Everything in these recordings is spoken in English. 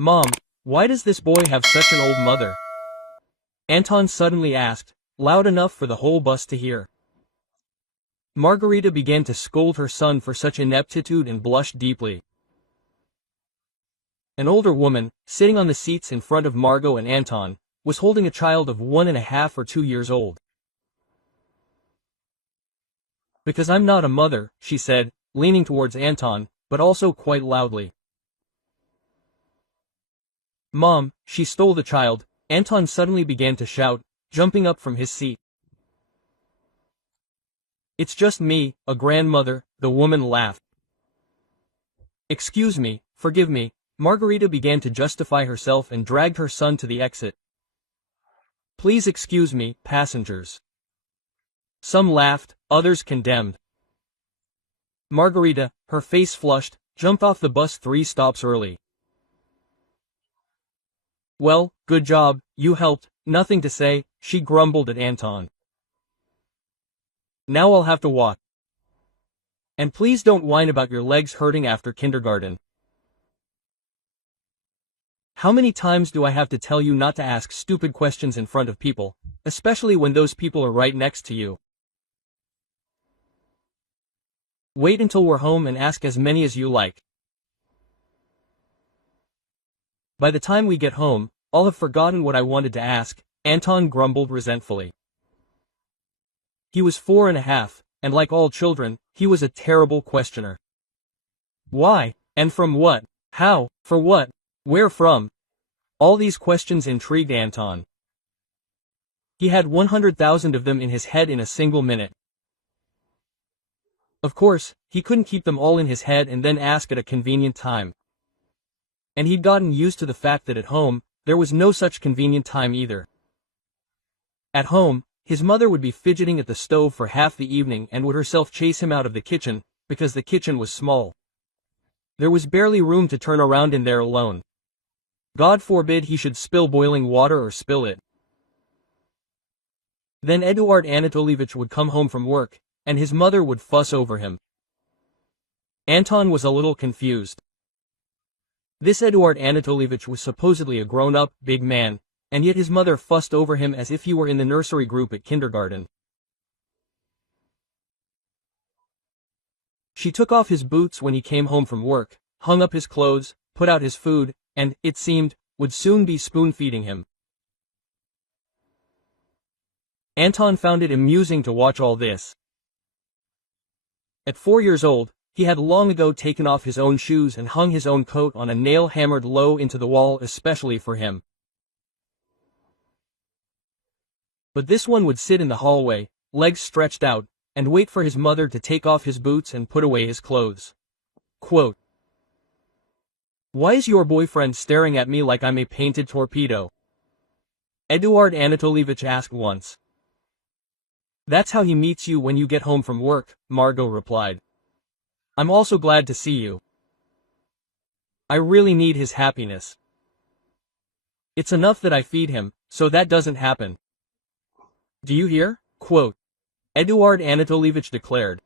Mom, why does this boy have such an old mother? Anton suddenly asked, loud enough for the whole bus to hear. Margarita began to scold her son for such ineptitude and blushed deeply. An older woman, sitting on the seats in front of Margot and Anton, was holding a child of 1.5 or 2 years old. Because I'm not a mother, she said, leaning towards Anton, but also quite loudly. Mom, she stole the child, Anton suddenly began to shout, jumping up from his seat. It's just me, a grandmother, the woman laughed. Excuse me, forgive me, Margarita began to justify herself and dragged her son to the exit. Please excuse me, passengers. Some laughed, others condemned. Margarita, her face flushed, jumped off the bus 3 stops early. Well, good job, you helped, nothing to say, she grumbled at Anton. Now I'll have to walk. And please don't whine about your legs hurting after kindergarten. How many times do I have to tell you not to ask stupid questions in front of people, especially when those people are right next to you? Wait until we're home and ask as many as you like. By the time we get home, I'll have forgotten what I wanted to ask, Anton grumbled resentfully. He was 4.5, and like all children, he was a terrible questioner. Why? And from what? How? For what? Where from? All these questions intrigued Anton. He had 100,000 of them in his head in a single minute. Of course, he couldn't keep them all in his head and then ask at a convenient time. And he'd gotten used to the fact that at home, there was no such convenient time either. At home, his mother would be fidgeting at the stove for half the evening and would herself chase him out of the kitchen, because the kitchen was small. There was barely room to turn around in there alone. God forbid he should spill boiling water or spill it. Then Eduard Anatolievich would come home from work, and his mother would fuss over him. Anton was a little confused. This Eduard Anatolievich was supposedly a grown-up, big man, and yet his mother fussed over him as if he were in the nursery group at kindergarten. She took off his boots when he came home from work, hung up his clothes, put out his food, and, it seemed, would soon be spoon-feeding him. Anton found it amusing to watch all this. At 4 years old, he had long ago taken off his own shoes and hung his own coat on a nail hammered low into the wall especially for him. But this one would sit in the hallway, legs stretched out, and wait for his mother to take off his boots and put away his clothes. Quote, "Why is your boyfriend staring at me like I'm a painted torpedo?" Eduard Anatolievich asked once. "That's how he meets you when you get home from work," Margot replied. "I'm also glad to see you. I really need his happiness. It's enough that I feed him, so that doesn't happen. Do you hear?" Quote, Eduard Anatolievich declared.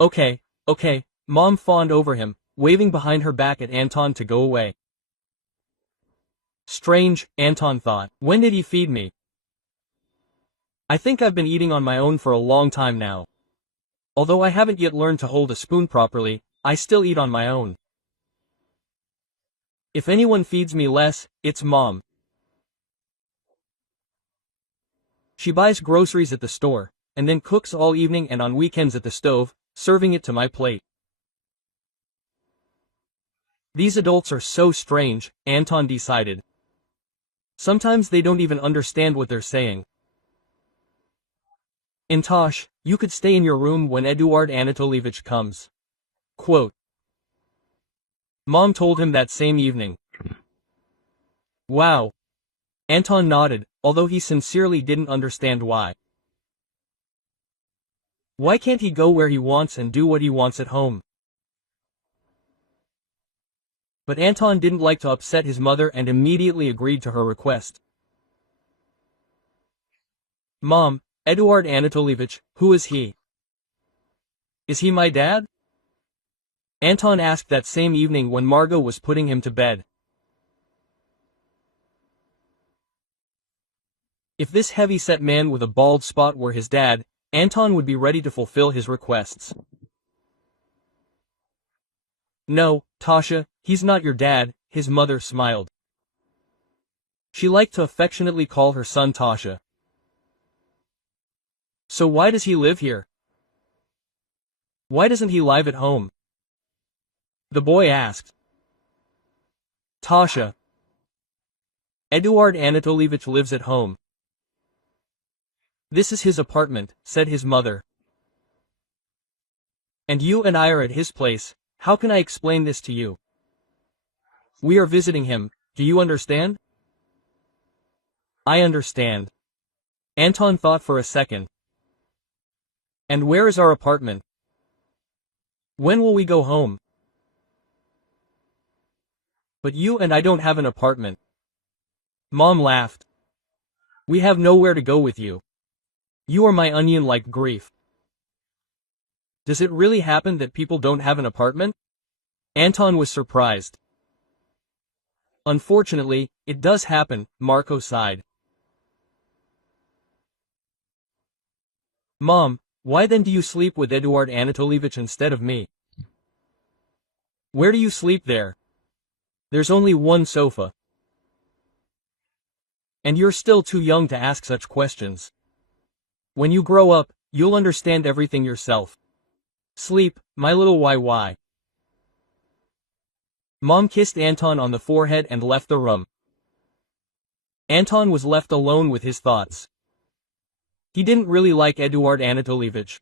Okay, Mom fawned over him, waving behind her back at Anton to go away. Strange, Anton thought. When did he feed me? I think I've been eating on my own for a long time now. Although I haven't yet learned to hold a spoon properly, I still eat on my own. If anyone feeds me less, it's Mom. She buys groceries at the store, and then cooks all evening and on weekends at the stove, serving it to my plate. These adults are so strange, Anton decided. Sometimes they don't even understand what they're saying. Antosh, you could stay in your room when Eduard Anatolievich comes. Quote. Mom told him that same evening. Wow. Anton nodded, although he sincerely didn't understand why. Why can't he go where he wants and do what he wants at home? But Anton didn't like to upset his mother and immediately agreed to her request. Mom, Eduard Anatolievich, who is he? Is he my dad? Anton asked that same evening when Margot was putting him to bed. If this heavy-set man with a bald spot were his dad, Anton would be ready to fulfill his requests. No, Tasha, he's not your dad, his mother smiled. She liked to affectionately call her son Tasha. So why does he live here? Why doesn't he live at home? The boy asked. Tasha. Eduard Anatolievich lives at home. This is his apartment, said his mother. And you and I are at his place. How can I explain this to you? We are visiting him, do you understand? I understand. Anton thought for a second. And where is our apartment? When will we go home? But you and I don't have an apartment. Mom laughed. We have nowhere to go with you. You are my onion-like grief. Does it really happen that people don't have an apartment? Anton was surprised. Unfortunately, it does happen, Marco sighed. Mom, why then do you sleep with Eduard Anatolievich instead of me? Where do you sleep there? There's only one sofa. And you're still too young to ask such questions. When you grow up, you'll understand everything yourself. Sleep, my little YY. Mom kissed Anton on the forehead and left the room. Anton was left alone with his thoughts. He didn't really like Eduard Anatolievich.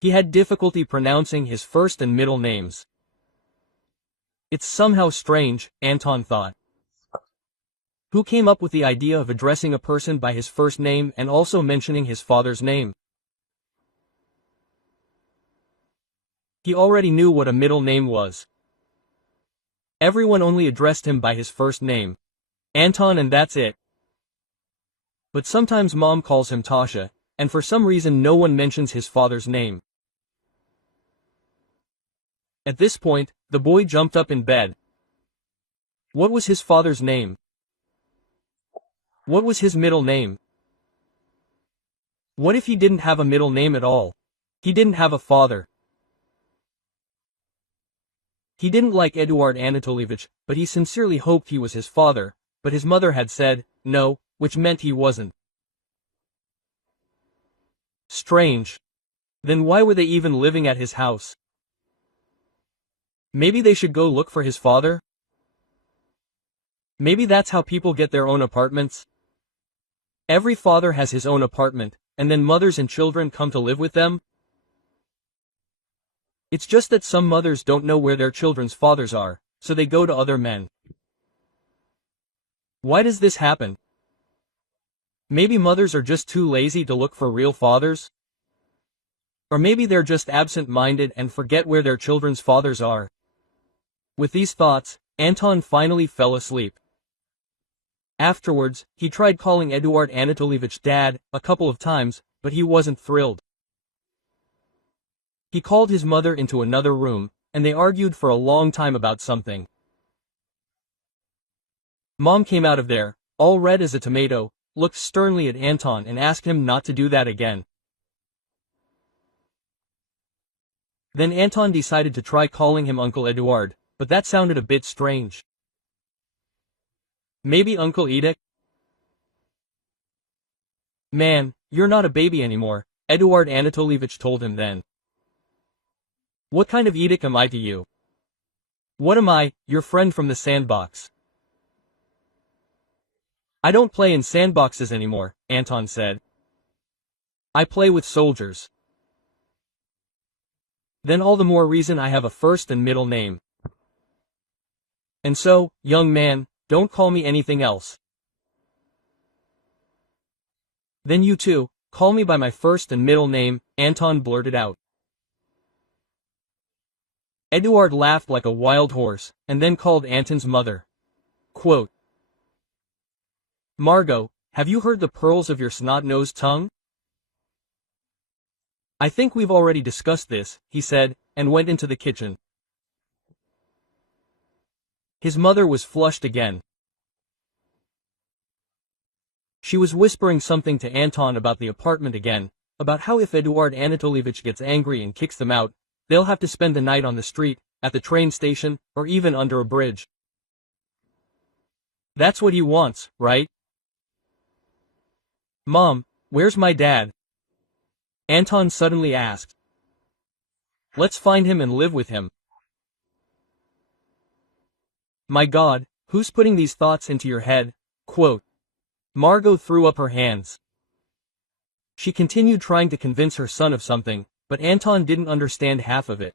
He had difficulty pronouncing his first and middle names. It's somehow strange, Anton thought. Who came up with the idea of addressing a person by his first name and also mentioning his father's name? He already knew what a middle name was. Everyone only addressed him by his first name. Anton, and that's it. But sometimes Mom calls him Tasha, and for some reason no one mentions his father's name. At this point, the boy jumped up in bed. What was his father's name? What was his middle name? What if he didn't have a middle name at all? He didn't have a father. He didn't like Eduard Anatolievich, but he sincerely hoped he was his father, but his mother had said, no, which meant he wasn't. Strange. Then why were they even living at his house? Maybe they should go look for his father? Maybe that's how people get their own apartments? Every father has his own apartment, and then mothers and children come to live with them? It's just that some mothers don't know where their children's fathers are, so they go to other men. Why does this happen? Maybe mothers are just too lazy to look for real fathers? Or maybe they're just absent-minded and forget where their children's fathers are. With these thoughts, Anton finally fell asleep. Afterwards, he tried calling Eduard Anatolievich Dad a couple of times, but he wasn't thrilled. He called his mother into another room, and they argued for a long time about something. Mom came out of there, all red as a tomato, looked sternly at Anton and asked him not to do that again. Then Anton decided to try calling him Uncle Eduard, but that sounded a bit strange. Maybe Uncle Edek? Man, you're not a baby anymore, Eduard Anatolievich told him then. What kind of Edek am I to you? What am I, your friend from the sandbox? I don't play in sandboxes anymore, Anton said. I play with soldiers. Then all the more reason I have a first and middle name. And so, young man, don't call me anything else. Then you too, call me by my first and middle name, Anton blurted out. Eduard laughed like a wild horse, and then called Anton's mother. Quote, Margot, have you heard the pearls of your snot-nosed tongue? I think we've already discussed this, he said, and went into the kitchen. His mother was flushed again. She was whispering something to Anton about the apartment again, about how if Eduard Anatolievich gets angry and kicks them out, they'll have to spend the night on the street, at the train station, or even under a bridge. That's what he wants, right? Mom, where's my dad? Anton suddenly asked. Let's find him and live with him. My God, who's putting these thoughts into your head? Quote. Margot threw up her hands. She continued trying to convince her son of something, but Anton didn't understand half of it.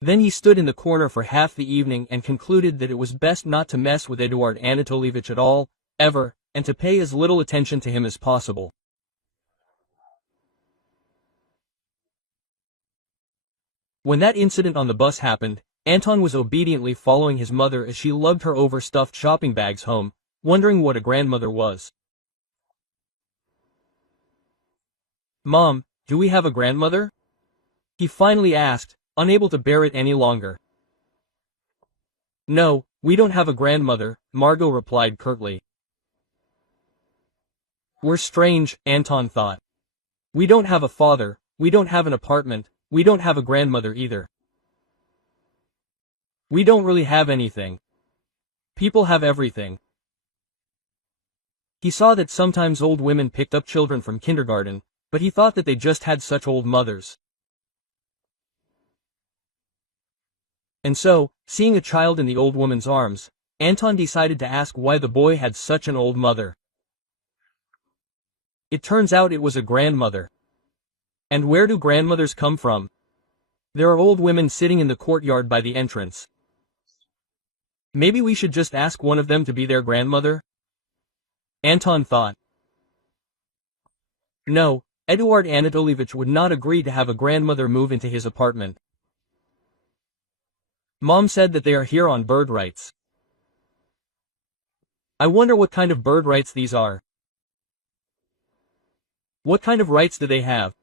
Then he stood in the corner for half the evening and concluded that it was best not to mess with Eduard Anatolievich at all, ever, and to pay as little attention to him as possible. When that incident on the bus happened, Anton was obediently following his mother as she lugged her overstuffed shopping bags home, wondering what a grandmother was. Mom, do we have a grandmother? He finally asked, unable to bear it any longer. No, we don't have a grandmother, Margot replied curtly. We're strange, Anton thought. We don't have a father, we don't have an apartment, we don't have a grandmother either. We don't really have anything. People have everything. He saw that sometimes old women picked up children from kindergarten, but he thought that they just had such old mothers. And so, seeing a child in the old woman's arms, Anton decided to ask why the boy had such an old mother. It turns out it was a grandmother. And where do grandmothers come from? There are old women sitting in the courtyard by the entrance. Maybe we should just ask one of them to be their grandmother? Anton thought. No, Eduard Anatolievich would not agree to have a grandmother move into his apartment. Mom said that they are here on bird rights. I wonder what kind of bird rights these are. What kind of rights do they have?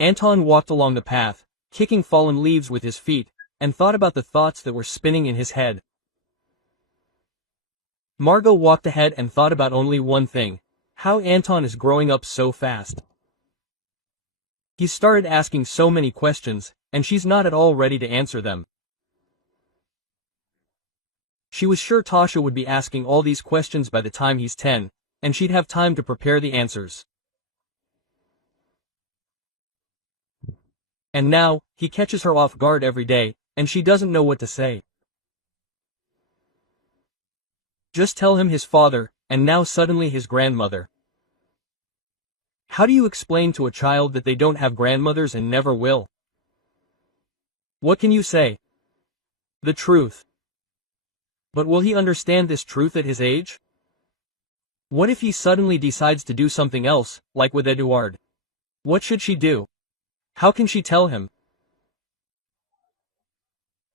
Anton walked along the path, kicking fallen leaves with his feet, and thought about the thoughts that were spinning in his head. Margot walked ahead and thought about only one thing: how Anton is growing up so fast. He's started asking so many questions, and she's not at all ready to answer them. She was sure Tasha would be asking all these questions by the time he's 10, and she'd have time to prepare the answers. And now, he catches her off guard every day, and she doesn't know what to say. Just tell him his father, and now suddenly his grandmother. How do you explain to a child that they don't have grandmothers and never will? What can you say? The truth. But will he understand this truth at his age? What if he suddenly decides to do something else, like with Eduard? What should she do? How can she tell him?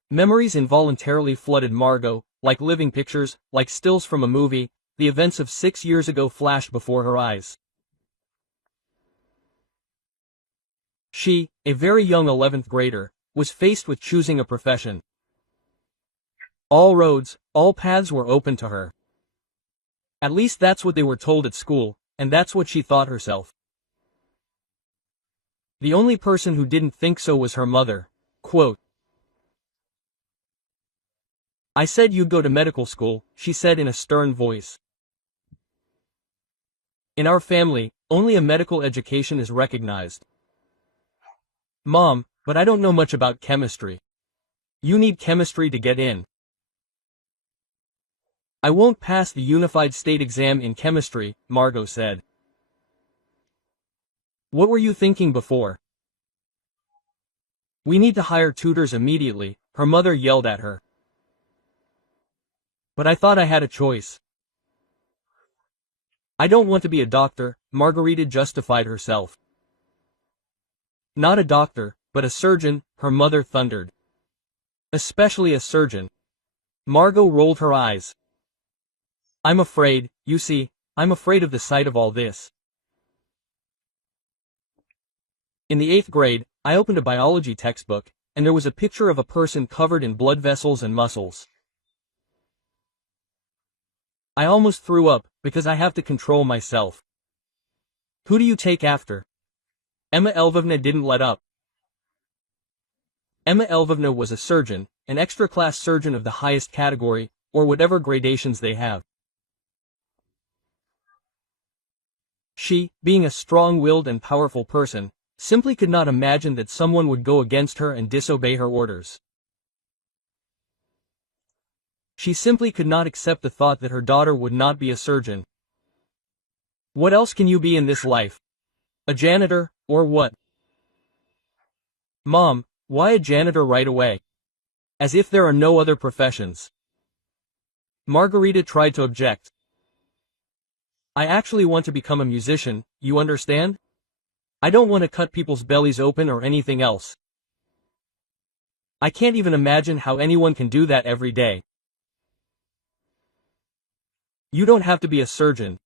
Memories involuntarily flooded Margot, like living pictures, like stills from a movie. The events of 6 years ago flashed before her eyes. She, a very young 11th grader, was faced with choosing a profession. All roads, all paths were open to her. At least that's what they were told at school, and that's what she thought herself. The only person who didn't think so was her mother. Quote, I said you'd go to medical school, she said in a stern voice. In our family, only a medical education is recognized. Mom, but I don't know much about chemistry. You need chemistry to get in. I won't pass the unified state exam in chemistry, Margot said. What were you thinking before? We need to hire tutors immediately, her mother yelled at her. But I thought I had a choice. I don't want to be a doctor, Margarita justified herself. Not a doctor, but a surgeon, her mother thundered. Especially a surgeon. Margot rolled her eyes. I'm afraid, you see, I'm afraid of the sight of all this. In the 8th grade, I opened a biology textbook, and there was a picture of a person covered in blood vessels and muscles. I almost threw up, because I have to control myself. Who do you take after? Emma Lvovna didn't let up. Emma Lvovna was a surgeon, an extra-class surgeon of the highest category, or whatever gradations they have. She, being a strong-willed and powerful person, simply could not imagine that someone would go against her and disobey her orders. She simply could not accept the thought that her daughter would not be a surgeon. What else can you be in this life? A janitor, or what? Mom, why a janitor right away? As if there are no other professions. Margarita tried to object. I actually want to become a musician, you understand? I don't want to cut people's bellies open or anything else. I can't even imagine how anyone can do that every day. You don't have to be a surgeon.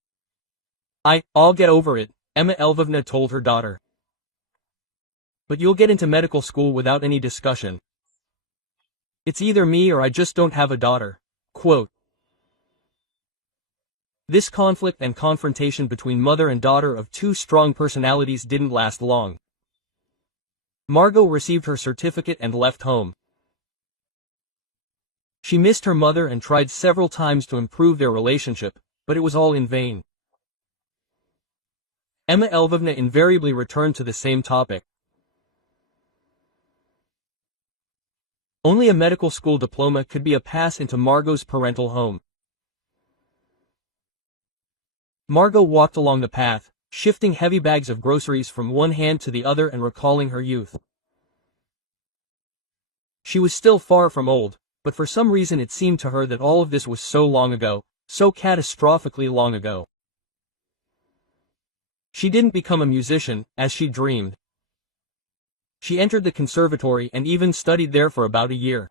I'll get over it, Emma Lvovna told her daughter. But you'll get into medical school without any discussion. It's either me or I just don't have a daughter. Quote. This conflict and confrontation between mother and daughter of two strong personalities didn't last long. Margot received her certificate and left home. She missed her mother and tried several times to improve their relationship, but it was all in vain. Emma Lvovna invariably returned to the same topic. Only a medical school diploma could be a pass into Margot's parental home. Margot walked along the path, shifting heavy bags of groceries from one hand to the other and recalling her youth. She was still far from old, but for some reason it seemed to her that all of this was so long ago, so catastrophically long ago. She didn't become a musician, as she dreamed. She entered the conservatory and even studied there for about a year.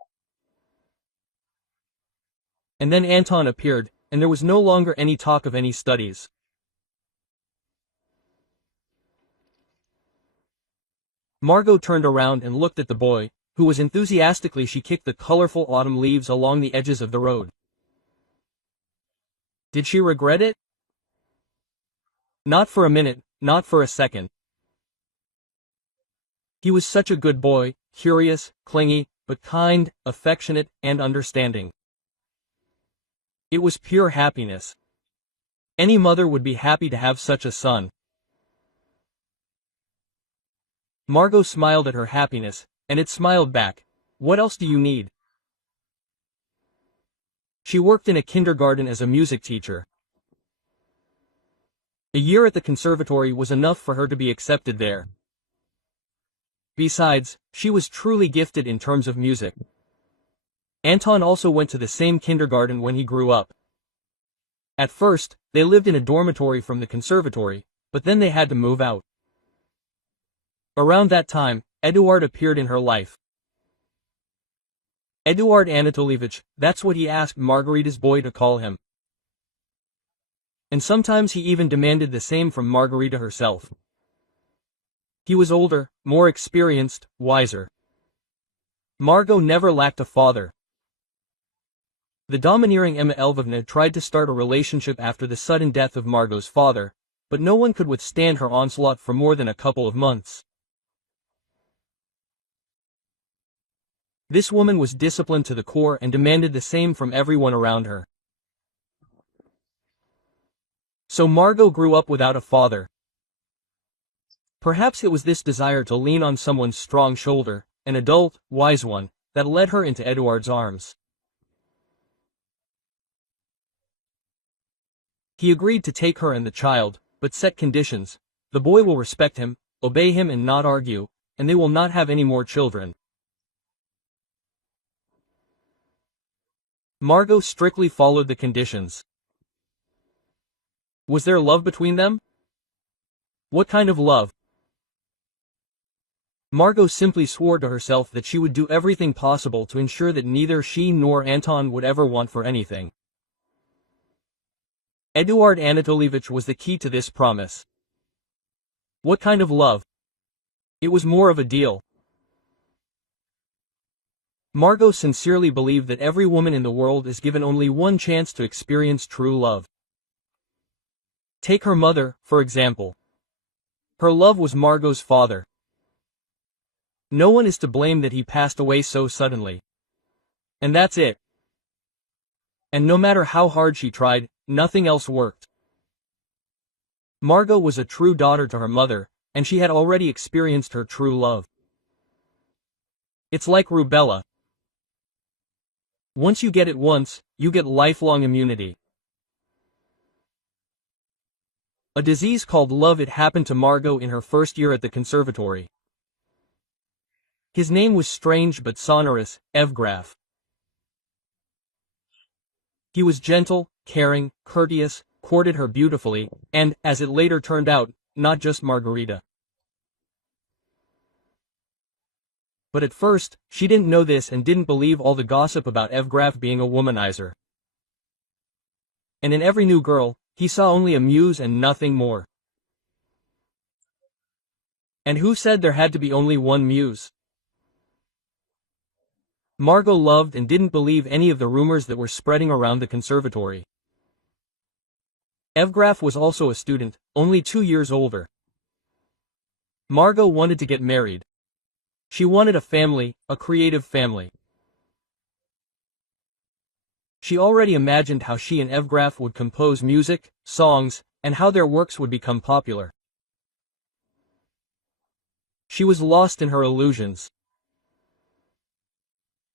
And then Anton appeared, and there was no longer any talk of any studies. Margot turned around and looked at the boy, who was enthusiastically she kicked the colorful autumn leaves along the edges of the road. Did she regret it? Not for a minute, not for a second. He was such a good boy, curious, clingy, but kind, affectionate, and understanding. It was pure happiness. Any mother would be happy to have such a son. Margot smiled at her happiness, and it smiled back. What else do you need? She worked in a kindergarten as a music teacher. A year at the conservatory was enough for her to be accepted there. Besides, she was truly gifted in terms of music. Anton also went to the same kindergarten when he grew up. At first, they lived in a dormitory from the conservatory, but then they had to move out. Around that time, Eduard appeared in her life. Eduard Anatolievich, that's what he asked Margarita's boy to call him. And sometimes he even demanded the same from Margarita herself. He was older, more experienced, wiser. Margot never lacked a father. The domineering Emma Lvovna tried to start a relationship after the sudden death of Margot's father, but no one could withstand her onslaught for more than a couple of months. This woman was disciplined to the core and demanded the same from everyone around her. So Margot grew up without a father. Perhaps it was this desire to lean on someone's strong shoulder, an adult, wise one, that led her into Eduard's arms. He agreed to take her and the child, but set conditions. The boy will respect him, obey him and not argue, and they will not have any more children. Margot strictly followed the conditions. Was there love between them? What kind of love? Margot simply swore to herself that she would do everything possible to ensure that neither she nor Anton would ever want for anything. Eduard Anatolievich was the key to this promise. What kind of love? It was more of a deal. Margot sincerely believed that every woman in the world is given only one chance to experience true love. Take her mother, for example. Her love was Margot's father. No one is to blame that he passed away so suddenly. And that's it. And no matter how hard she tried, nothing else worked. Margot was a true daughter to her mother, and she had already experienced her true love. It's like rubella. Once you get it once, you get lifelong immunity. A disease called love. It happened to Margot in her first year at the conservatory. His name was strange but sonorous, Evgraf. He was gentle, caring, courteous, courted her beautifully, and, as it later turned out, not just Margarita. But at first, she didn't know this and didn't believe all the gossip about Evgraf being a womanizer. And in every new girl, he saw only a muse and nothing more. And who said there had to be only one muse? Margot loved and didn't believe any of the rumors that were spreading around the conservatory. Evgraf was also a student, only 2 years older. Margot wanted to get married. She wanted a family, a creative family. She already imagined how she and Evgraf would compose music, songs, and how their works would become popular. She was lost in her illusions.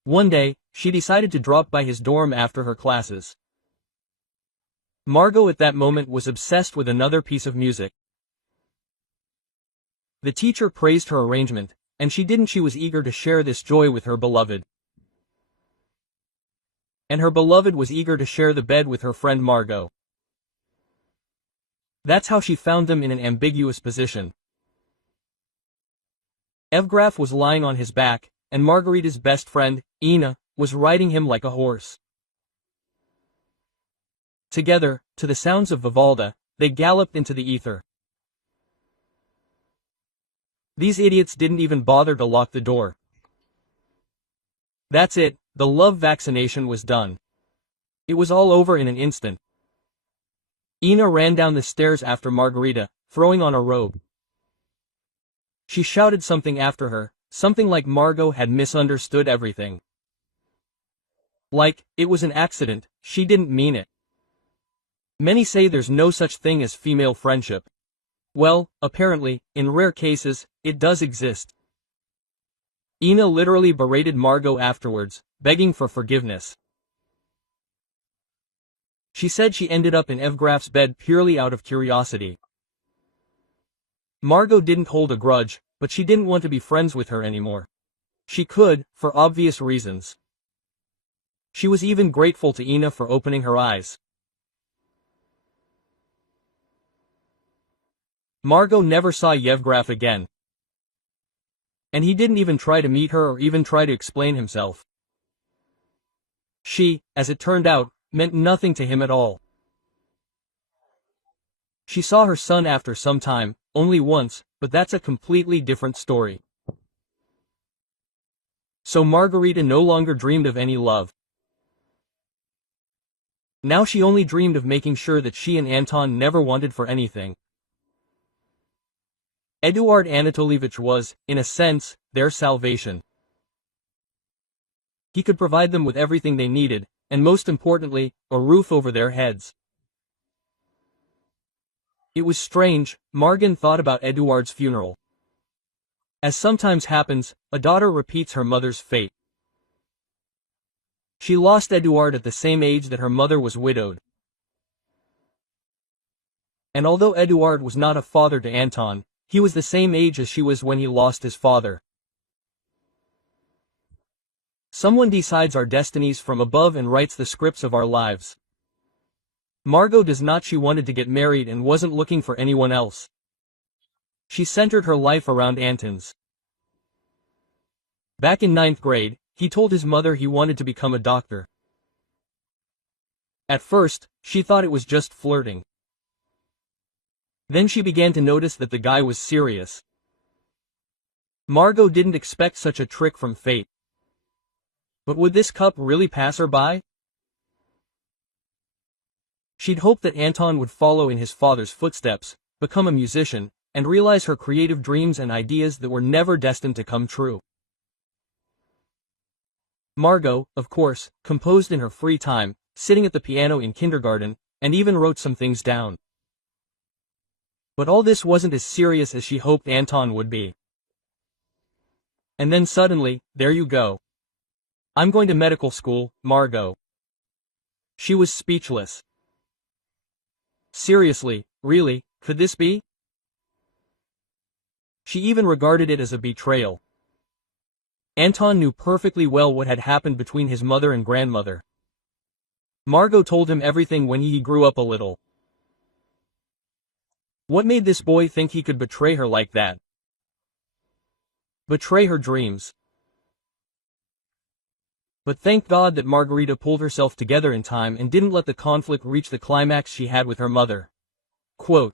One day, she decided to drop by his dorm after her classes. Margot at that moment was obsessed with another piece of music. The teacher praised her arrangement, and she was eager to share this joy with her beloved. And her beloved was eager to share the bed with her friend Margot. That's how she found them in an ambiguous position. Evgraf was lying on his back, and Margarita's best friend, Ina, was riding him like a horse. Together, to the sounds of Vivaldi, they galloped into the ether. These idiots didn't even bother to lock the door. That's it, the love vaccination was done. It was all over in an instant. Ina ran down the stairs after Margarita, throwing on a robe. She shouted something after her, something like Margot had misunderstood everything. Like, it was an accident, she didn't mean it. Many say there's no such thing as female friendship. Well, apparently, in rare cases, it does exist. Ina literally berated Margot afterwards, begging for forgiveness. She said she ended up in Evgraf's bed purely out of curiosity. Margot didn't hold a grudge, but she didn't want to be friends with her anymore. She could, for obvious reasons. She was even grateful to Ina for opening her eyes. Margot never saw Evgraf again. And he didn't even try to meet her or even try to explain himself. She, as it turned out, meant nothing to him at all. She saw her son after some time, only once, but that's a completely different story. So Margarita no longer dreamed of any love. Now she only dreamed of making sure that she and Anton never wanted for anything. Eduard Anatolievich was, in a sense, their salvation. He could provide them with everything they needed, and most importantly, a roof over their heads. It was strange, Margot thought about Eduard's funeral. As sometimes happens, a daughter repeats her mother's fate. She lost Eduard at the same age that her mother was widowed. And although Eduard was not a father to Anton, he was the same age as she was when he lost his father. Someone decides our destinies from above and writes the scripts of our lives. Margot does not. She wanted to get married and wasn't looking for anyone else. She centered her life around Anton's. Back in 9th grade, he told his mother he wanted to become a doctor. At first, she thought it was just flirting. Then she began to notice that the guy was serious. Margot didn't expect such a trick from fate. But would this cup really pass her by? She'd hoped that Anton would follow in his father's footsteps, become a musician, and realize her creative dreams and ideas that were never destined to come true. Margot, of course, composed in her free time, sitting at the piano in kindergarten, and even wrote some things down. But all this wasn't as serious as she hoped Anton would be. And then suddenly, there you go. I'm going to medical school, Margot. She was speechless. Seriously, really, could this be? She even regarded it as a betrayal. Anton knew perfectly well what had happened between his mother and grandmother. Margot told him everything when he grew up a little. What made this boy think he could betray her like that? Betray her dreams. But thank God that Margarita pulled herself together in time and didn't let the conflict reach the climax she had with her mother. Quote,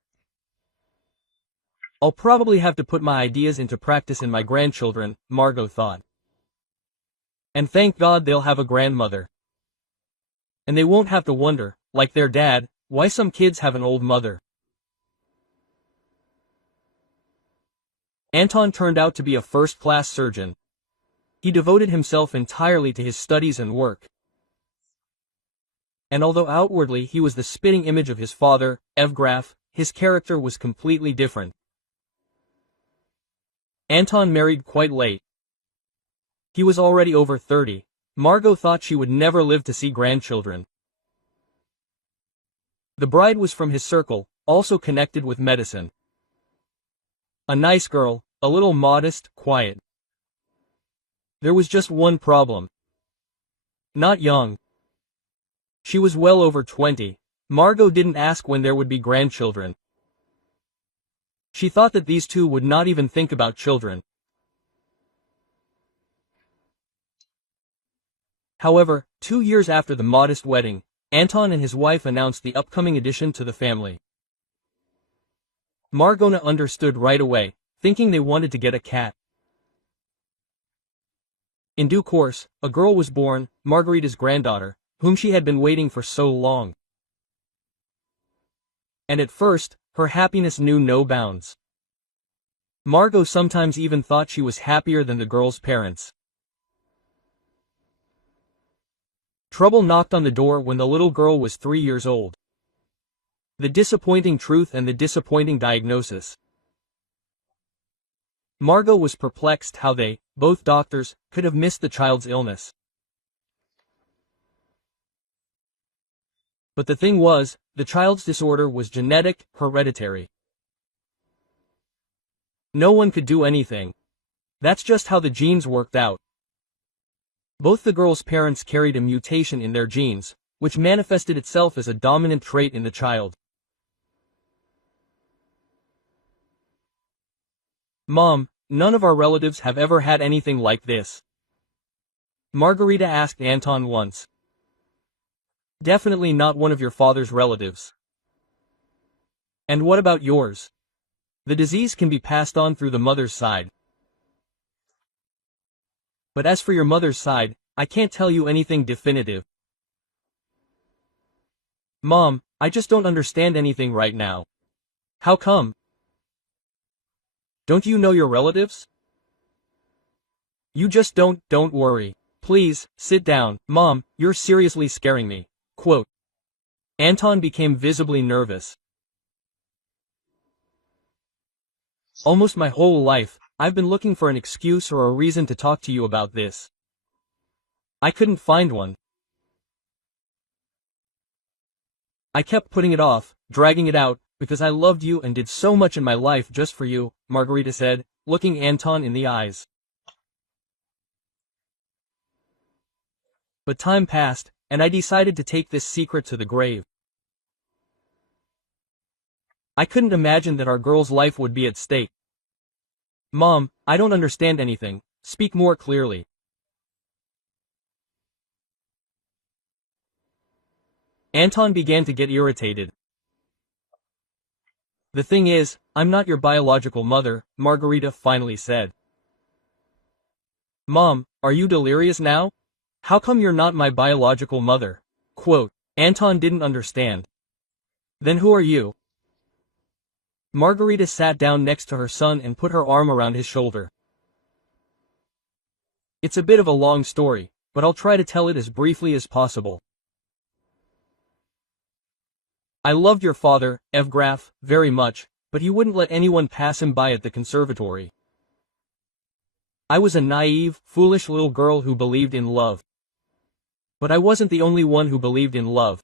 I'll probably have to put my ideas into practice in my grandchildren, Margot thought. And thank God they'll have a grandmother. And they won't have to wonder, like their dad, why some kids have an old mother. Anton turned out to be a first-class surgeon. He devoted himself entirely to his studies and work. And although outwardly he was the spitting image of his father, Evgraf, his character was completely different. Anton married quite late. He was already over 30. Margot thought she would never live to see grandchildren. The bride was from his circle, also connected with medicine. A nice girl, a little modest, quiet. There was just one problem. Not young. She was well over 20. Margot didn't ask when there would be grandchildren. She thought that these two would not even think about children. However, 2 years after the modest wedding, Anton and his wife announced the upcoming addition to the family. Margona understood right away, thinking they wanted to get a cat. In due course, a girl was born, Margarita's granddaughter, whom she had been waiting for so long. And at first, her happiness knew no bounds. Margot sometimes even thought she was happier than the girl's parents. Trouble knocked on the door when the little girl was 3 years old. The disappointing truth and the disappointing diagnosis. Margot was perplexed how they, both doctors, could have missed the child's illness. But the thing was, the child's disorder was genetic, hereditary. No one could do anything. That's just how the genes worked out. Both the girl's parents carried a mutation in their genes, which manifested itself as a dominant trait in the child. Mom, none of our relatives have ever had anything like this. Margarita asked Anton once. Definitely not one of your father's relatives. And what about yours? The disease can be passed on through the mother's side. But as for your mother's side, I can't tell you anything definitive. Mom, I just don't understand anything right now. How come? Don't you know your relatives? You just don't worry. Please, sit down. Mom, you're seriously scaring me. Quote. Anton became visibly nervous. Almost my whole life, I've been looking for an excuse or a reason to talk to you about this. I couldn't find one. I kept putting it off, dragging it out, because I loved you and did so much in my life just for you, Margarita said, looking Anton in the eyes. But time passed, and I decided to take this secret to the grave. I couldn't imagine that our girl's life would be at stake. Mom, I don't understand anything. Speak more clearly. Anton began to get irritated. The thing is, I'm not your biological mother, Margarita finally said. Mom, are you delirious now? How come you're not my biological mother? Quote, Anton didn't understand. Then who are you? Margarita sat down next to her son and put her arm around his shoulder. It's a bit of a long story, but I'll try to tell it as briefly as possible. I loved your father, Evgraf, very much, but he wouldn't let anyone pass him by at the conservatory. I was a naive, foolish little girl who believed in love. But I wasn't the only one who believed in love.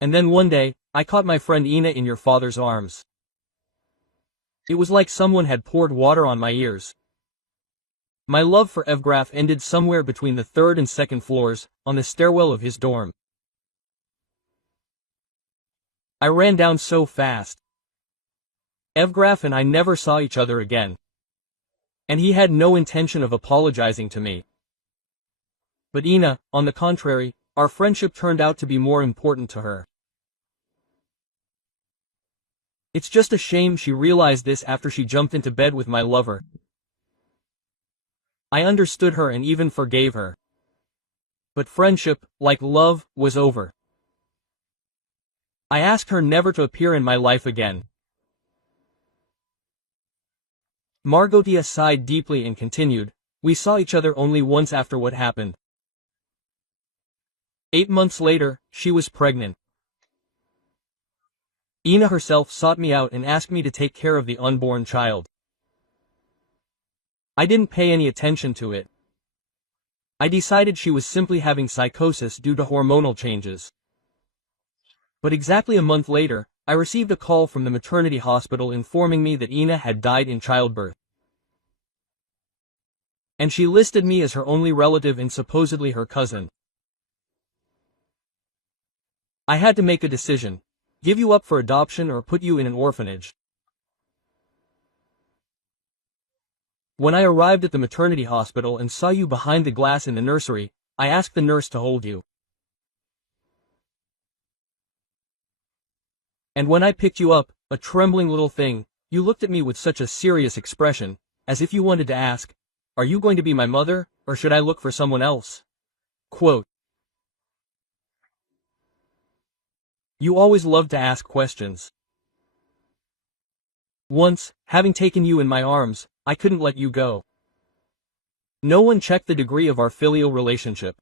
And then one day, I caught my friend Ina in your father's arms. It was like someone had poured water on my ears. My love for Evgraf ended somewhere between the third and second floors, on the stairwell of his dorm. I ran down so fast. Evgraf and I never saw each other again. And he had no intention of apologizing to me. But Ina, on the contrary, our friendship turned out to be more important to her. It's just a shame she realized this after she jumped into bed with my lover. I understood her and even forgave her. But friendship, like love, was over. I asked her never to appear in my life again. Margarita sighed deeply and continued, we saw each other only once after what happened. 8 months later, she was pregnant. Ina herself sought me out and asked me to take care of the unborn child. I didn't pay any attention to it. I decided she was simply having psychosis due to hormonal changes. But exactly a month later, I received a call from the maternity hospital informing me that Ina had died in childbirth. And she listed me as her only relative and supposedly her cousin. I had to make a decision. Give you up for adoption or put you in an orphanage. When I arrived at the maternity hospital and saw you behind the glass in the nursery, I asked the nurse to hold you. And when I picked you up, a trembling little thing, you looked at me with such a serious expression, as if you wanted to ask, are you going to be my mother, or should I look for someone else? Quote, you always loved to ask questions. Once, having taken you in my arms, I couldn't let you go. No one checked the degree of our filial relationship.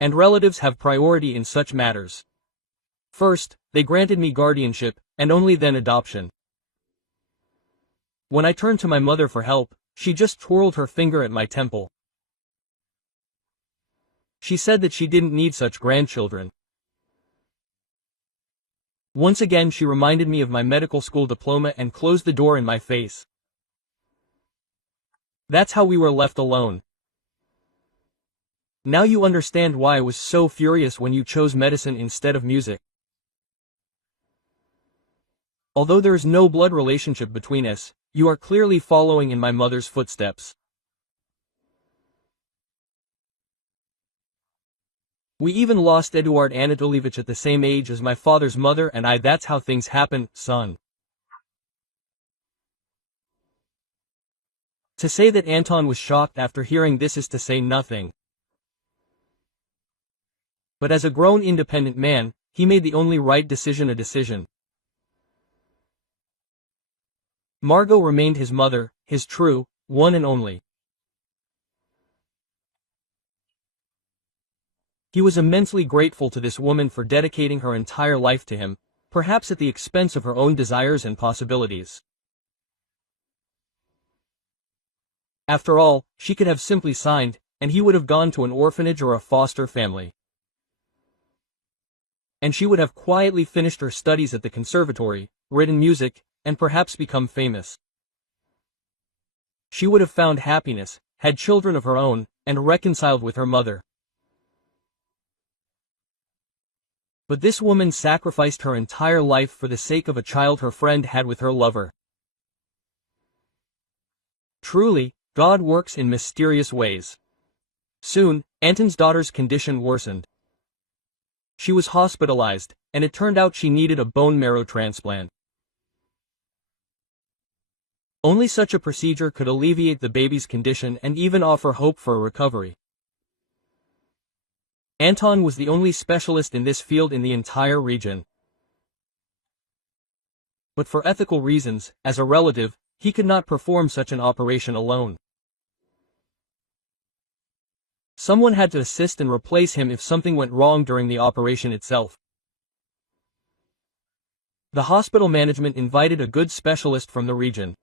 And relatives have priority in such matters. First, they granted me guardianship, and only then adoption. When I turned to my mother for help, she just twirled her finger at my temple. She said that she didn't need such grandchildren. Once again she reminded me of my medical school diploma and closed the door in my face. That's how we were left alone. Now you understand why I was so furious when you chose medicine instead of music. Although there is no blood relationship between us, you are clearly following in my mother's footsteps. We even lost Eduard Anatolievich at the same age as my father's mother and I. That's how things happen, son. To say that Anton was shocked after hearing this is to say nothing. But as a grown independent man, he made the only right decision a decision. Margot remained his mother, his true, one and only. He was immensely grateful to this woman for dedicating her entire life to him, perhaps at the expense of her own desires and possibilities. After all, she could have simply signed, and he would have gone to an orphanage or a foster family. And she would have quietly finished her studies at the conservatory, written music, and perhaps become famous. She would have found happiness, had children of her own, and reconciled with her mother. But this woman sacrificed her entire life for the sake of a child her friend had with her lover. Truly, God works in mysterious ways. Soon, Anton's daughter's condition worsened. She was hospitalized, and it turned out she needed a bone marrow transplant. Only such a procedure could alleviate the baby's condition and even offer hope for a recovery. Anton was the only specialist in this field in the entire region. But for ethical reasons, as a relative, he could not perform such an operation alone. Someone had to assist and replace him if something went wrong during the operation itself. The hospital management invited a good specialist from the region.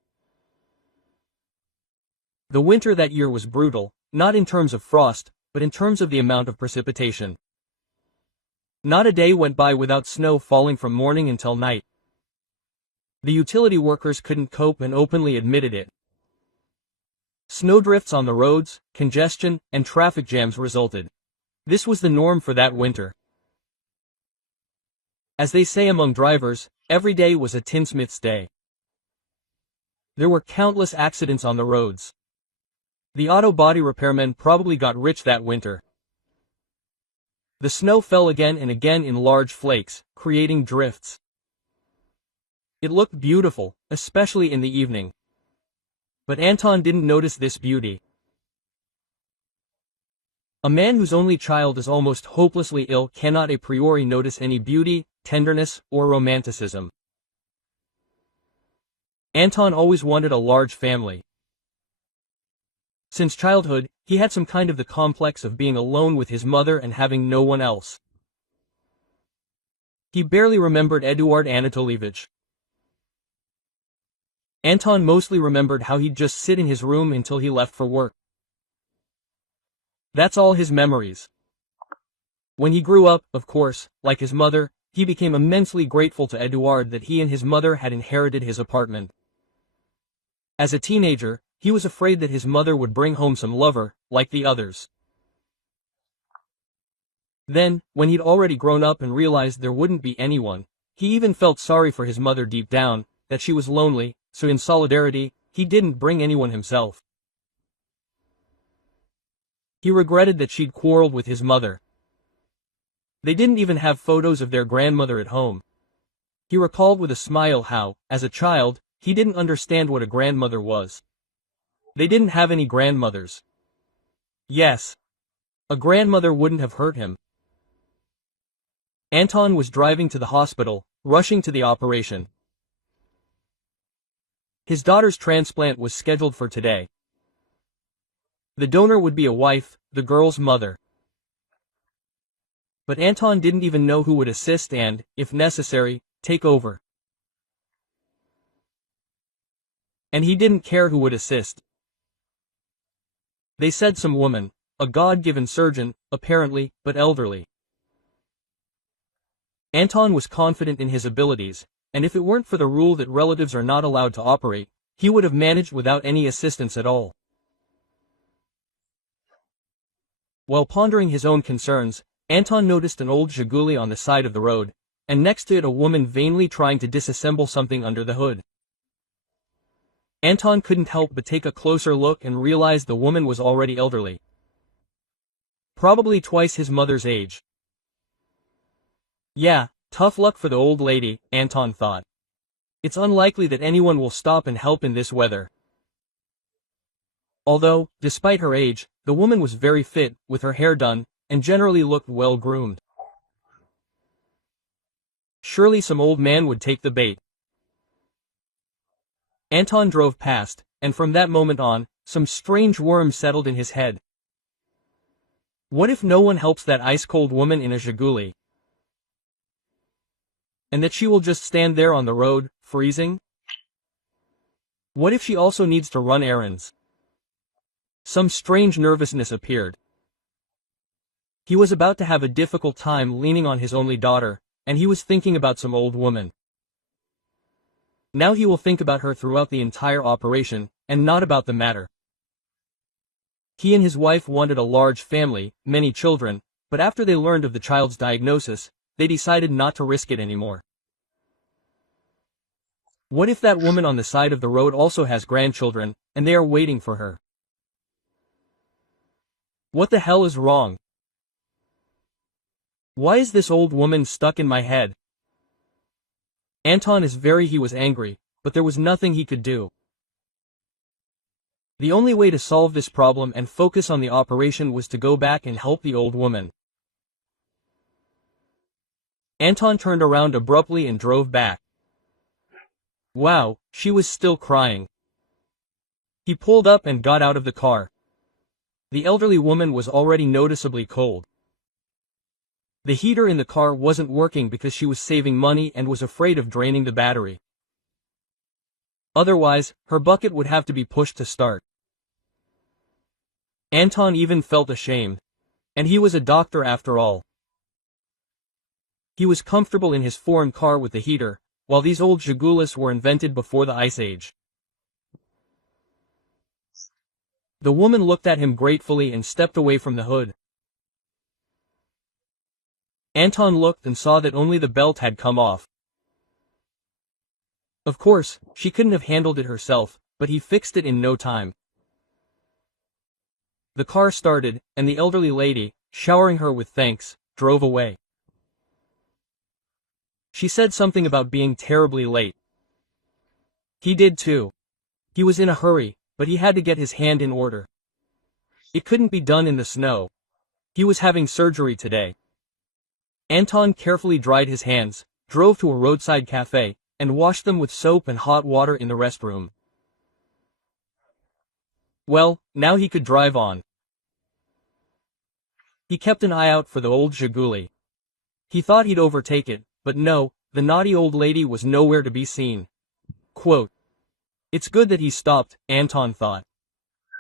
The winter that year was brutal, not in terms of frost, but in terms of the amount of precipitation. Not a day went by without snow falling from morning until night. The utility workers couldn't cope and openly admitted it. Snowdrifts on the roads, congestion, and traffic jams resulted. This was the norm for that winter. As they say among drivers, every day was a tinsmith's day. There were countless accidents on the roads. The auto body repairmen probably got rich that winter. The snow fell again and again in large flakes, creating drifts. It looked beautiful, especially in the evening. But Anton didn't notice this beauty. A man whose only child is almost hopelessly ill cannot a priori notice any beauty, tenderness, or romanticism. Anton always wanted a large family. Since childhood, he had some kind of the complex of being alone with his mother and having no one else. He barely remembered Eduard Anatolievich. Anton mostly remembered how he'd just sit in his room until he left for work. That's all his memories. When he grew up, of course, like his mother, he became immensely grateful to Eduard that he and his mother had inherited his apartment. As a teenager, he was afraid that his mother would bring home some lover, like the others. Then, when he'd already grown up and realized there wouldn't be anyone, he even felt sorry for his mother deep down, that she was lonely, so in solidarity, he didn't bring anyone himself. He regretted that she'd quarreled with his mother. They didn't even have photos of their grandmother at home. He recalled with a smile how, as a child, he didn't understand what a grandmother was. They didn't have any grandmothers. Yes. A grandmother wouldn't have hurt him. Anton was driving to the hospital, rushing to the operation. His daughter's transplant was scheduled for today. The donor would be a wife, the girl's mother. But Anton didn't even know who would assist and, if necessary, take over. And he didn't care who would assist. They said some woman, a God-given surgeon, apparently, but elderly. Anton was confident in his abilities, and if it weren't for the rule that relatives are not allowed to operate, he would have managed without any assistance at all. While pondering his own concerns, Anton noticed an old jigulе on the side of the road, and next to it a woman vainly trying to disassemble something under the hood. Anton couldn't help but take a closer look and realize the woman was already elderly. Probably twice his mother's age. Yeah, tough luck for the old lady, Anton thought. It's unlikely that anyone will stop and help in this weather. Although, despite her age, the woman was very fit, with her hair done, and generally looked well groomed. Surely some old man would take the bait. Anton drove past, and from that moment on, some strange worm settled in his head. What if no one helps that ice-cold woman in a jigulе? And that she will just stand there on the road, freezing? What if she also needs to run errands? Some strange nervousness appeared. He was about to have a difficult time leaning on his only daughter, and he was thinking about some old woman. Now he will think about her throughout the entire operation, and not about the matter. He and his wife wanted a large family, many children, but after they learned of the child's diagnosis, they decided not to risk it anymore. What if that woman on the side of the road also has grandchildren, and they are waiting for her? What the hell is wrong? Why is this old woman stuck in my head? He was angry, but there was nothing he could do. The only way to solve this problem and focus on the operation was to go back and help the old woman. Anton turned around abruptly and drove back. Wow, she was still crying. He pulled up and got out of the car. The elderly woman was already noticeably cold. The heater in the car wasn't working because she was saving money and was afraid of draining the battery. Otherwise, her bucket would have to be pushed to start. Anton even felt ashamed. And he was a doctor after all. He was comfortable in his foreign car with the heater, while these old jigules were invented before the Ice Age. The woman looked at him gratefully and stepped away from the hood. Anton looked and saw that only the belt had come off. Of course, she couldn't have handled it herself, but he fixed it in no time. The car started, and the elderly lady, showering her with thanks, drove away. She said something about being terribly late. He did too. He was in a hurry, but he had to get his hand in order. It couldn't be done in the snow. He was having surgery today. Anton carefully dried his hands, drove to a roadside cafe, and washed them with soap and hot water in the restroom. Well, now he could drive on. He kept an eye out for the old jigule. He thought he'd overtake it, but no, the naughty old lady was nowhere to be seen. Quote, "It's good that he stopped," Anton thought.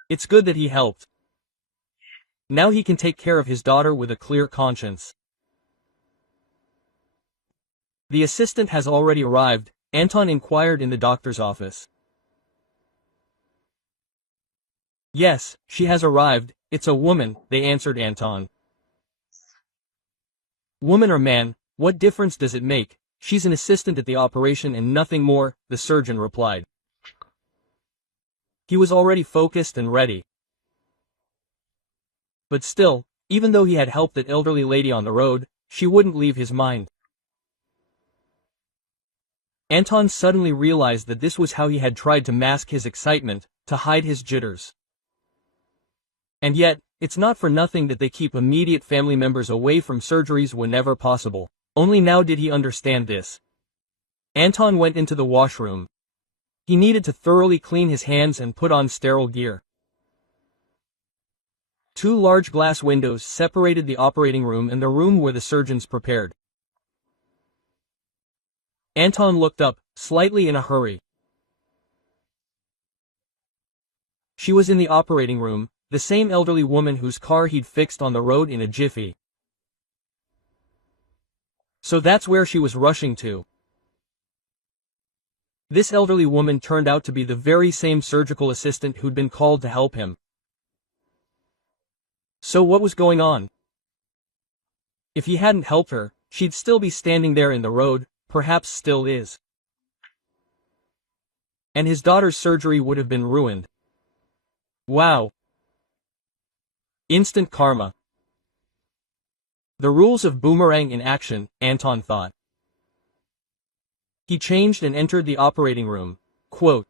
"It's good that he helped. Now he can take care of his daughter with a clear conscience." "The assistant has already arrived," Anton inquired in the doctor's office. "Yes, she has arrived, it's a woman," they answered Anton. "Woman or man, what difference does it make? She's an assistant at the operation and nothing more," the surgeon replied. He was already focused and ready. But still, even though he had helped that elderly lady on the road, she wouldn't leave his mind. Anton suddenly realized that this was how he had tried to mask his excitement, to hide his jitters. And yet, it's not for nothing that they keep immediate family members away from surgeries whenever possible. Only now did he understand this. Anton went into the washroom. He needed to thoroughly clean his hands and put on sterile gear. 2 large glass windows separated the operating room and the room where the surgeons prepared. Anton looked up, slightly in a hurry. She was in the operating room, the same elderly woman whose car he'd fixed on the road in a jiffy. So that's where she was rushing to. This elderly woman turned out to be the very same surgical assistant who'd been called to help him. So what was going on? If he hadn't helped her, she'd still be standing there in the road, perhaps still is. And his daughter's surgery would have been ruined. Wow. Instant karma. The rules of boomerang in action, Anton thought. He changed and entered the operating room. Quote,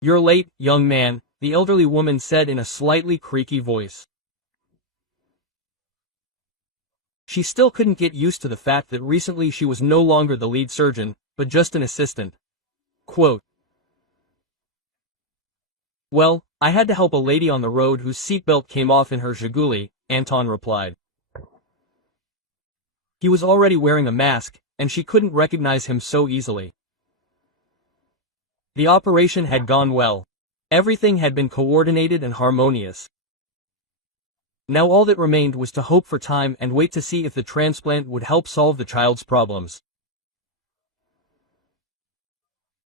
"You're late, young man," the elderly woman said in a slightly creaky voice. She still couldn't get used to the fact that recently she was no longer the lead surgeon, but just an assistant. Quote, "Well, I had to help a lady on the road whose seatbelt came off in her jigule," Anton replied. He was already wearing a mask, and she couldn't recognize him so easily. The operation had gone well. Everything had been coordinated and harmonious. Now all that remained was to hope for time and wait to see if the transplant would help solve the child's problems.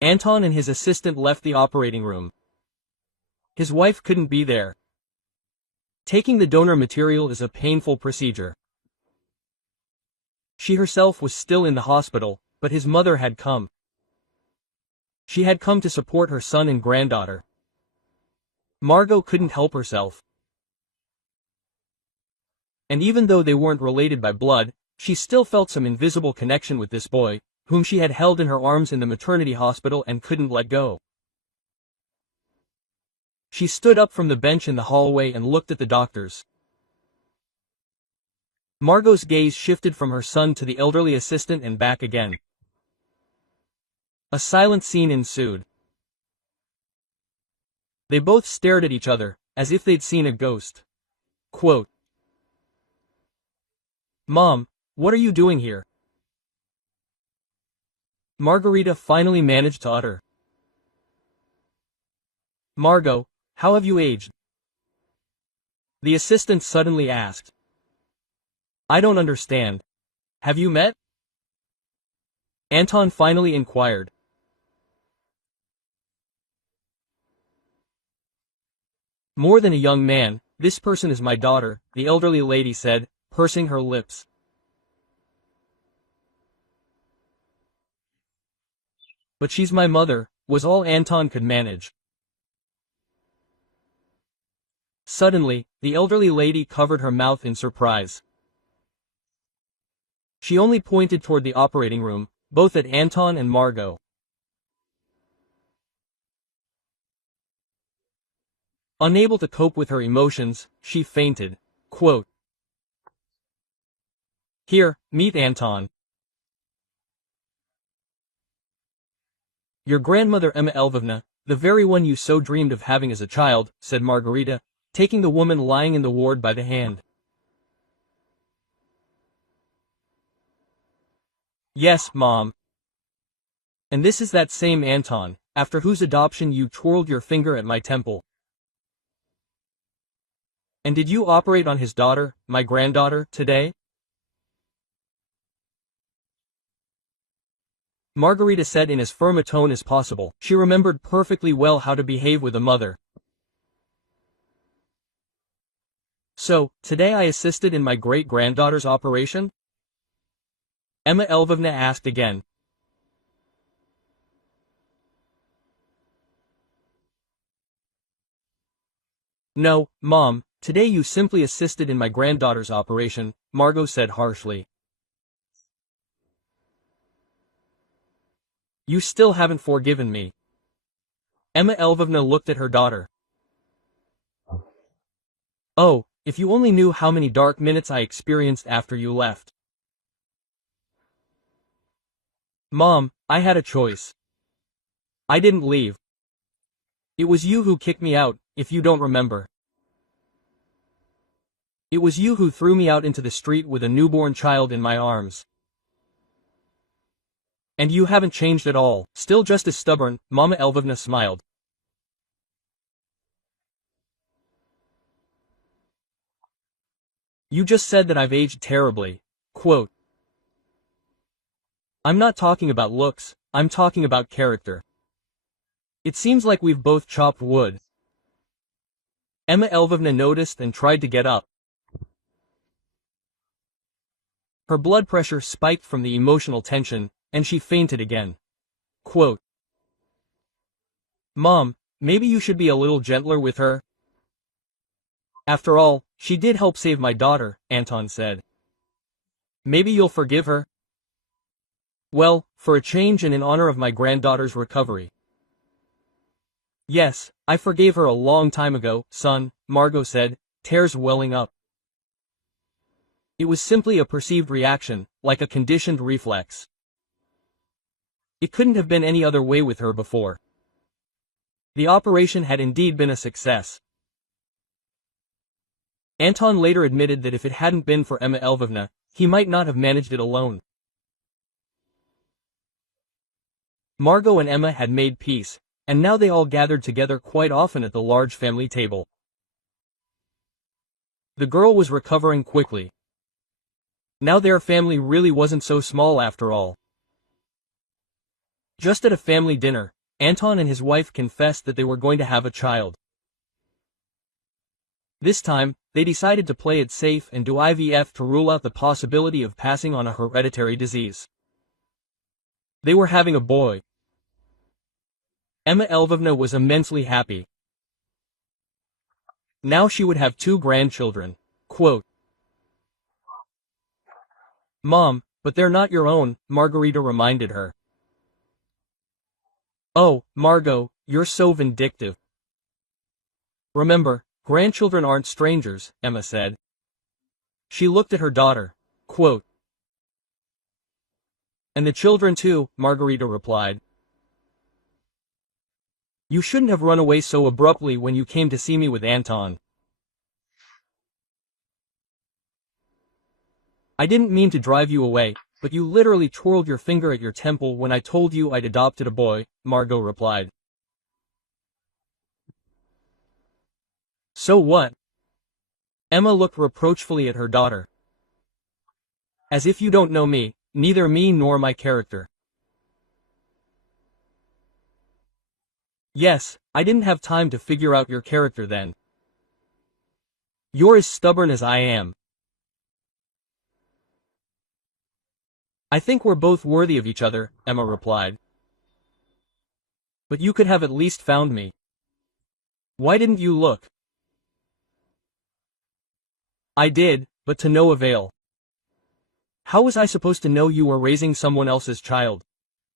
Anton and his assistant left the operating room. His wife couldn't be there. Taking the donor material is a painful procedure. She herself was still in the hospital, but his mother had come. She had come to support her son and granddaughter. Margot couldn't help herself. And even though they weren't related by blood, she still felt some invisible connection with this boy, whom she had held in her arms in the maternity hospital and couldn't let go. She stood up from the bench in the hallway and looked at the doctors. Margot's gaze shifted from her son to the elderly assistant and back again. A silent scene ensued. They both stared at each other, as if they'd seen a ghost. Quote, "Mom, what are you doing here?" Margarita finally managed to utter. "Margot, how have you aged?" The assistant suddenly asked. "I don't understand. Have you met?" Anton finally inquired. "More than a young man, this person is my daughter," the elderly lady said, pursing her lips. "But she's my mother," was all Anton could manage. Suddenly, the elderly lady covered her mouth in surprise. She only pointed toward the operating room, both at Anton and Margot. Unable to cope with her emotions, she fainted. Quote, "Here, meet Anton. Your grandmother Emma Elvovna, the very one you so dreamed of having as a child," said Margarita, taking the woman lying in the ward by the hand. "Yes, Mom. And this is that same Anton, after whose adoption you twirled your finger at my temple. And did you operate on his daughter, my granddaughter, today?" Margarita said in as firm a tone as possible. She remembered perfectly well how to behave with a mother. "So, today I assisted in my great-granddaughter's operation?" Emma Elvovna asked again. "No, Mom, today you simply assisted in my granddaughter's operation," Margot said harshly. "You still haven't forgiven me." Emma Elvovna looked at her daughter. "Oh, if you only knew how many dark minutes I experienced after you left." "Mom, I had a choice. I didn't leave. It was you who kicked me out, if you don't remember. It was you who threw me out into the street with a newborn child in my arms. And you haven't changed at all, still just as stubborn," Mama Elvovna smiled. "You just said that I've aged terribly." Quote, "I'm not talking about looks, I'm talking about character. It seems like we've both chopped wood." Emma Elvovna noticed and tried to get up. Her blood pressure spiked from the emotional tension, and she fainted again. Quote, "Mom, maybe you should be a little gentler with her. After all, she did help save my daughter," Anton said. "Maybe you'll forgive her?" "Well, for a change and in honor of my granddaughter's recovery." "Yes, I forgave her a long time ago, son," Margot said, tears welling up. "It was simply a perceived reaction, like a conditioned reflex. It couldn't have been any other way with her before. The operation had indeed been a success." Anton later admitted that if it hadn't been for Emma Elvovna, he might not have managed it alone. Margot and Emma had made peace, and now they all gathered together quite often at the large family table. The girl was recovering quickly. Now their family really wasn't so small after all. Just at a family dinner, Anton and his wife confessed that they were going to have a child. This time, they decided to play it safe and do IVF to rule out the possibility of passing on a hereditary disease. They were having a boy. Emma Elvovna was immensely happy. Now she would have 2 grandchildren. Quote, "Mom, but they're not your own," Margarita reminded her. "Oh, Margot, you're so vindictive. Remember, grandchildren aren't strangers," Emma said. She looked at her daughter. Quote, "And the children too," Margarita replied. "You shouldn't have run away so abruptly when you came to see me with Anton. I didn't mean to drive you away, but you literally twirled your finger at your temple when I told you I'd adopted a boy," Margot replied. "So what?" Emma looked reproachfully at her daughter. "As if you don't know me, neither me nor my character." "Yes, I didn't have time to figure out your character then. You're as stubborn as I am." "I think we're both worthy of each other," Emma replied. "But you could have at least found me. Why didn't you look?" "I did, but to no avail. How was I supposed to know you were raising someone else's child?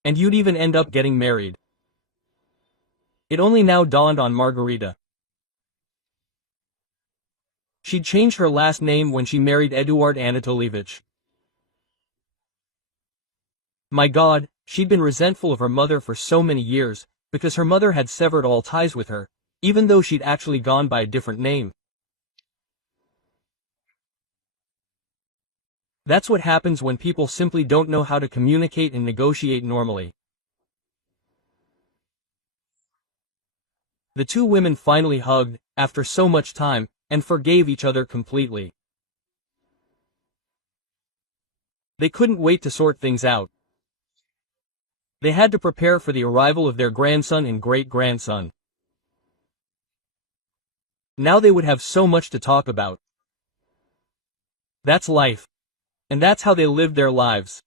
And you'd even end up getting married?" It only now dawned on Margarita. She'd changed her last name when she married Eduard Anatolievich. My God, she'd been resentful of her mother for so many years, because her mother had severed all ties with her, even though she'd actually gone by a different name. That's what happens when people simply don't know how to communicate and negotiate normally. The two women finally hugged, after so much time, and forgave each other completely. They couldn't wait to sort things out. They had to prepare for the arrival of their grandson and great-grandson. Now they would have so much to talk about. That's life. And that's how they lived their lives.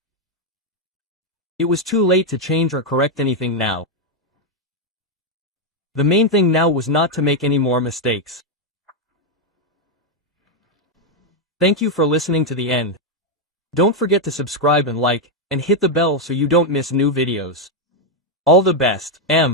It was too late to change or correct anything now. The main thing now was not to make any more mistakes. Thank you for listening to the end. Don't forget to subscribe and like, and hit the bell so you don't miss new videos. All the best, M.